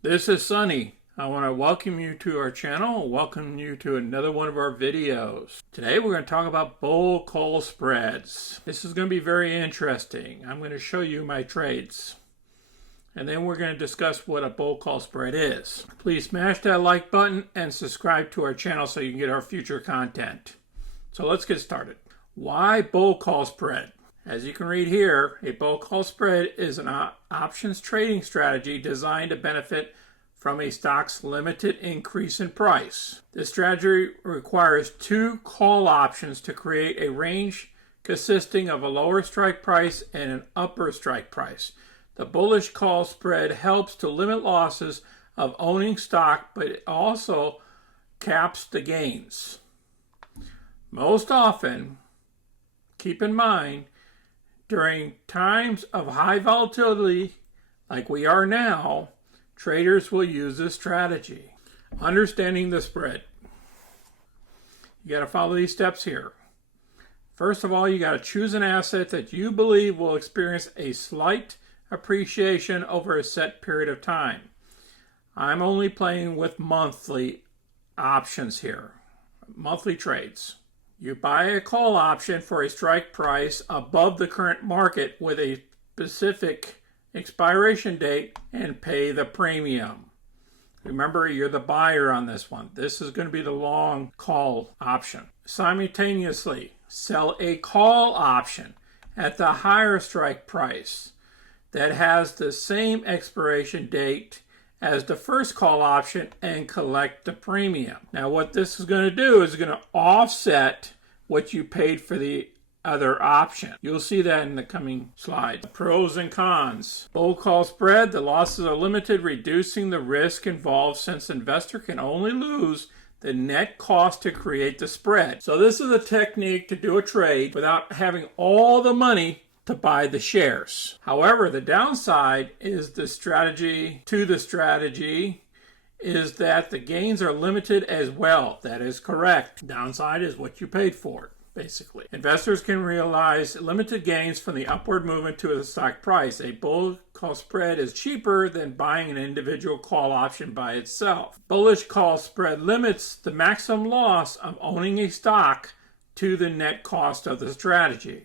This is Sunny. I want to welcome you to our channel, welcome you to another one of our videos. Today we're going to talk about bull call spreads. This is going to be very interesting. I'm going to show you my trades. And then we're going to discuss what a bull call spread is. Please smash that like button and subscribe to our channel so you can get our future content. So let's get started. Why bull call spread? As you can read here, a bull call spread is an options trading strategy designed to benefit from a stock's limited increase in price. This strategy requires two call options to create a range consisting of a lower strike price and an upper strike price. The bullish call spread helps to limit losses of owning stock, but it also caps the gains. Most often, keep in mind, during times of high volatility, like we are now, traders will use this strategy. Understanding the spread. You got to follow these steps here. First of all, you got to choose an asset that you believe will experience a slight appreciation over a set period of time. I'm only playing with monthly options here, monthly trades. You buy a call option for a strike price above the current market with a specific expiration date and pay the premium. Remember, you're the buyer on this one. This is going to be the long call option. Simultaneously, sell a call option at the higher strike price that has the same expiration date as the first call option and collect the premium. Now what this is going to do is going to offset what you paid for the other option. You'll see that in the coming slide. Pros and cons. Bull call spread, the losses are limited, reducing the risk involved since the investor can only lose the net cost to create the spread. So this is a technique to do a trade without having all the money to buy the shares. However, the downside is the strategy is that the gains are limited as well. That is correct. Downside is what you paid for it, basically. Investors can realize limited gains from the upward movement to the stock price. A bull call spread is cheaper than buying an individual call option by itself. Bullish call spread limits the maximum loss of owning a stock to the net cost of the strategy.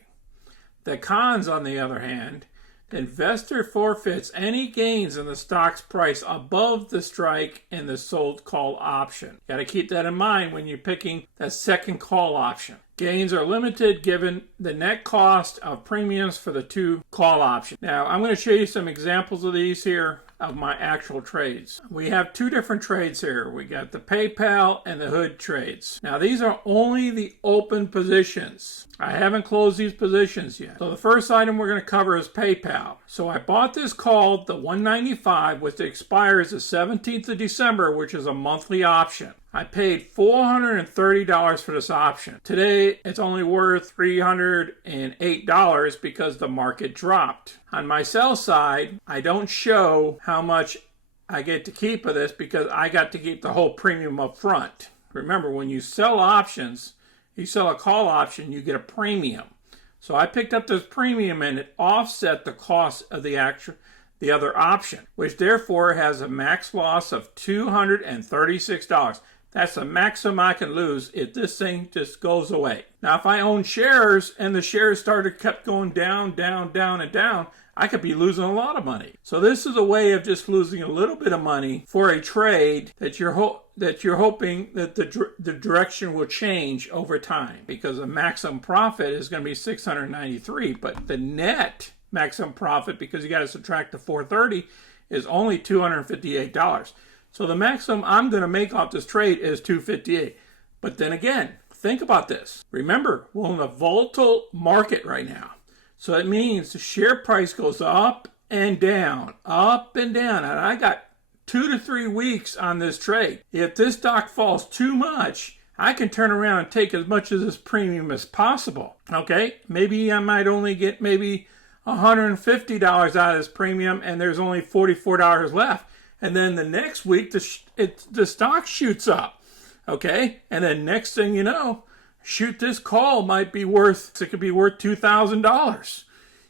The cons, on the other hand, the investor forfeits any gains in the stock's price above the strike in the sold call option. Got to keep that in mind when you're picking that second call option. Gains are limited given the net cost of premiums for the two call options. Now, I'm going to show you some examples of these here of my actual trades. We have two different trades here. We got the PayPal and the Hood trades. Now, these are only the open positions. I haven't closed these positions yet. So the first item we're going to cover is PayPal. So I bought this call, the 195, which expires the 17th of December, which is a monthly option. I paid $430 for this option. Today, it's only worth $308 because the market dropped. On my sell side, I don't show how much I get to keep of this because I got to keep the whole premium up front. Remember, when you sell options, you sell a call option, you get a premium. So I picked up this premium and it offset the cost of the other option, which therefore has a max loss of $236. That's the maximum I can lose if this thing just goes away. Now, if I own shares and the shares kept going down, and down, I could be losing a lot of money. So this is a way of just losing a little bit of money for a trade that you're hoping that the direction will change over time, because the maximum profit is going to be $693, but the net maximum profit, because you got to subtract the $430, is only $258. So the maximum I'm going to make off this trade is $258. But then again, think about this. Remember, we're in a volatile market right now. So it means the share price goes up and down, and I got 2 to 3 weeks on this trade. If this stock falls too much, I can turn around and take as much of this premium as possible. Okay, maybe I might only get maybe $150 out of this premium and there's only $44 left. And then the next week, the stock shoots up, okay? And then next thing you know, this call might be worth, it could be worth $2,000.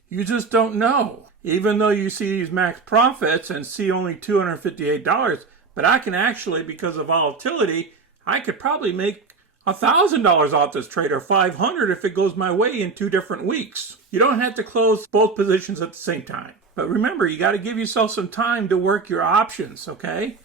You just don't know. even though you see these max profits and see only $258, but I can actually, because of volatility, I could probably make $1,000 off this trade, or $500 if it goes my way in 2 different weeks. You don't have to close both positions at the same time. But remember, you got to give yourself some time to work your options, okay?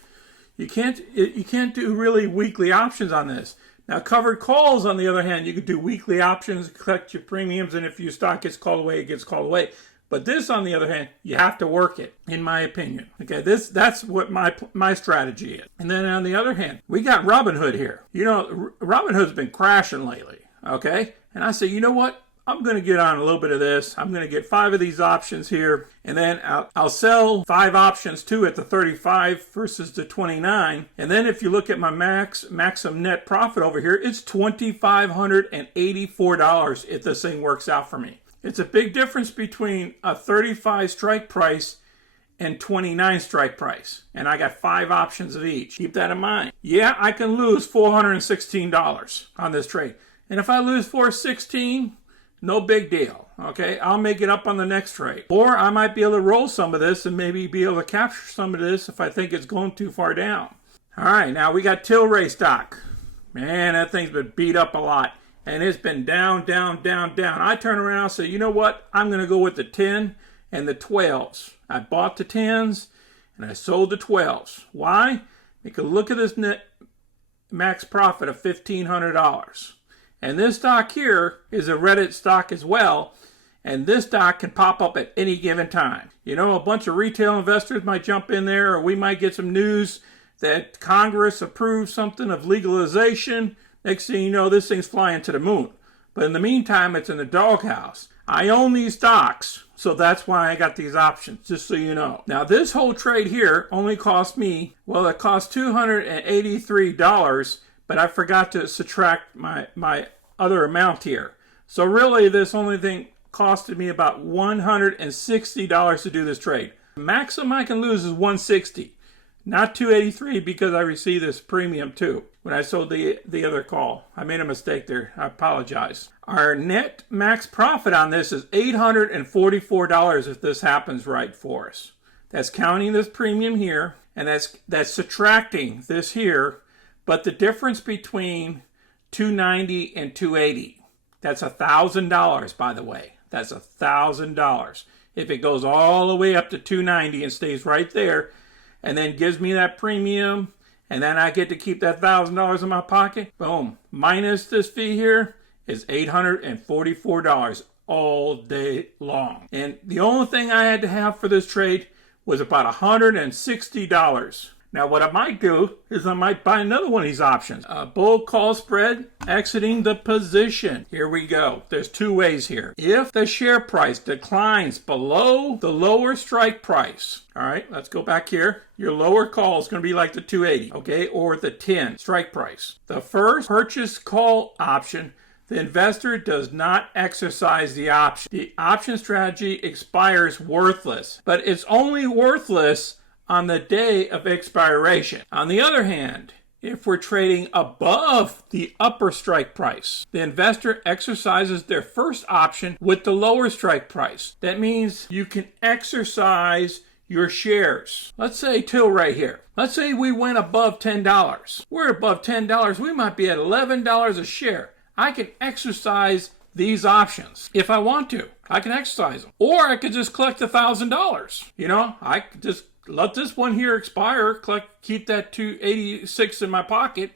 You can't do really weekly options on this. Now, covered calls, on the other hand, you could do weekly options, collect your premiums, and if your stock gets called away, it gets called away. But this, on the other hand, you have to work it, in my opinion. Okay, that's what my strategy is. And then on the other hand, we got Robinhood here. You know, Robinhood's been crashing lately, okay? And I say, you know what? I'm going to get on a little bit of this. I'm going to get 5 of these options here, and then I'll sell 5 options too at the 35 versus the 29. And then if you look at my maximum net profit over here, it's $2,584 if this thing works out for me. It's a big difference between a 35 strike price and 29 strike price. And I got 5 options of each. Keep that in mind. Yeah, I can lose $416 on this trade. And if I lose $416, no big deal, okay? I'll make it up on the next trade. Or I might be able to roll some of this and maybe be able to capture some of this if I think it's going too far down. All right, now we got TILRY stock. Man, that thing's been beat up a lot. And it's been down, down, down, down. I turn around and say, you know what? I'm going to go with the 10 and the 12s. I bought the 10s and I sold the 12s. Why? Because look at this net max profit of $1,500. And this stock here is a Reddit stock as well, and this stock can pop up at any given time. You know, a bunch of retail investors might jump in there, or we might get some news that Congress approved something of legalization. Next thing you know, this thing's flying to the moon. But in the meantime, it's in the doghouse. I own these stocks, so that's why I got these options, just so you know. Now, this whole trade here only cost me, well, it cost $283, but I forgot to subtract my other amount here. So really, this only thing costed me about $160 to do this trade. The maximum I can lose is $160, not $283, because I received this premium too when I sold the other call. I made a mistake there. I apologize. Our net max profit on this is $844 if this happens right for us. That's counting this premium here, and that's subtracting this here. But the difference between $290 and $280, that's $1,000, by the way. That's $1,000. If it goes all the way up to $290 and stays right there, and then gives me that premium, and then I get to keep that $1,000 in my pocket, boom. Minus this fee here is $844 all day long. And the only thing I had to have for this trade was about $160. Now, what I might do is I might buy another one of these options. A bull call spread, exiting the position. Here we go. There's 2 ways here. If the share price declines below the lower strike price, all right, let's go back here. Your lower call is going to be like the 280, okay, or the 10 strike price. The first purchase call option, the investor does not exercise the option. The option strategy expires worthless, but it's only worthless on the day of expiration. On the other hand, if we're trading above the upper strike price, the investor exercises their first option with the lower strike price. That means you can exercise your shares. Let's say TILRY here. Let's say we went above $10. We're above $10. We might be at $11 a share. I can exercise these options if I want to. I can exercise them. Or I could just collect $1,000. You know, I could just let this one here expire, keep that $286 in my pocket,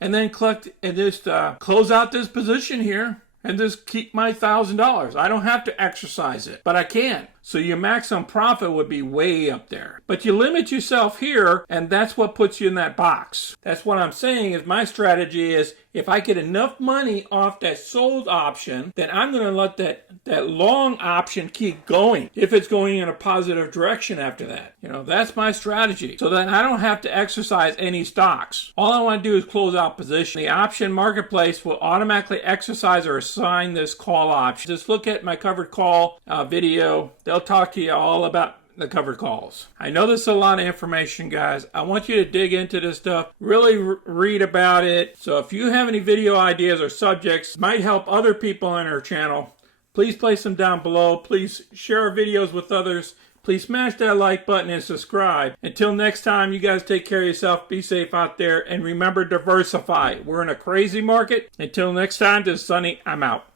and then collect and just close out this position here and just keep my $1,000. I don't have to exercise it, but I can. So your maximum profit would be way up there. But you limit yourself here, and that's what puts you in that box. That's what I'm saying is my strategy is if I get enough money off that sold option, then I'm going to let that long option keep going if it's going in a positive direction after that. You know, that's my strategy. So then I don't have to exercise any stocks. All I want to do is close out position. The option marketplace will automatically exercise or assign this call option. Just look at my covered call video. They'll talk to you all about the covered calls. I know this is a lot of information, guys. I want you to dig into this stuff, really read about it. So if you have any video ideas or subjects might help other people on our channel, Please place them down below. Please share our videos with others. Please smash that like button and subscribe. Until next time, you guys take care of yourself. Be safe out there. And remember, diversify. We're in a crazy market. Until next time, this is Sonny. I'm out.